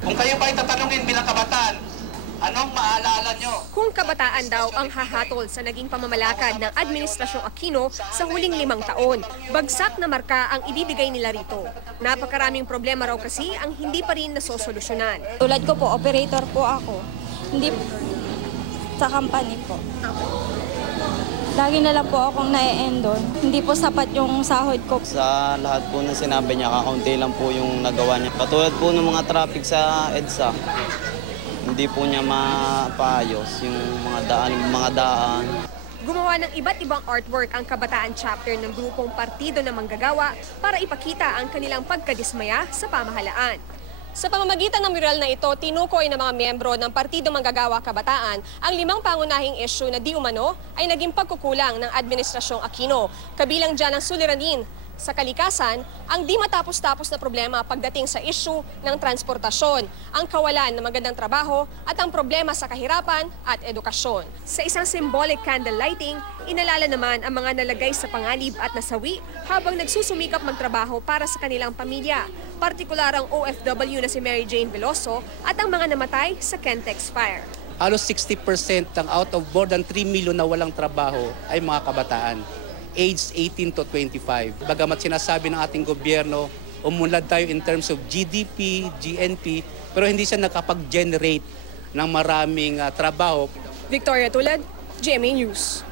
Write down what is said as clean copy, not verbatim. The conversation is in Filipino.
Kung kayo ba tatanungin bilang kabataan, anong maalala nyo? Kung kabataan daw ang hahatol sa naging pamamalakad ng Administrasyong Aquino sa huling 5 taon, bagsak na marka ang ibibigay nila rito. Napakaraming problema raw kasi ang hindi pa rin nasosolusyonan. Tulad ko po, operator po ako. Hindi sa company po. Lagi na lang po akong na-e-endon. Hindi po sapat yung sahod ko. Sa lahat po ng sinabi niya, kakaunti lang po yung nagawa niya. Katulad po ng mga traffic sa EDSA, hindi po niya mapaayos yung mga daan. Gumawa ng iba't ibang artwork ang kabataan chapter ng grupong Partido ng Manggagawa para ipakita ang kanilang pagkadismaya sa pamahalaan. Sa pamamagitan ng mural na ito, tinukoy ng mga miyembro ng Partido Manggagawa Kabataan ang 5 pangunahing issue na di umano ay naging pagkukulang ng Administrasyong Aquino. Kabilang dyan ang suliranin sa kalikasan, ang di matapos-tapos na problema pagdating sa issue ng transportasyon, ang kawalan ng magandang trabaho at ang problema sa kahirapan at edukasyon. Sa isang symbolic candle lighting, inalala naman ang mga nalagay sa panganib at nasawi habang nagsusumikap magtrabaho para sa kanilang pamilya, partikular ang OFW na si Mary Jane Veloso at ang mga namatay sa Kentex Fire. Halos 60% ng out of more than 3 million na walang trabaho ay mga kabataan, age 18 to 25. Bagamat sinasabi ng ating gobyerno, umunlad tayo in terms of GDP, GNP, pero hindi siya nakapag-generate ng maraming trabaho. Victoria Tulad, GMA News.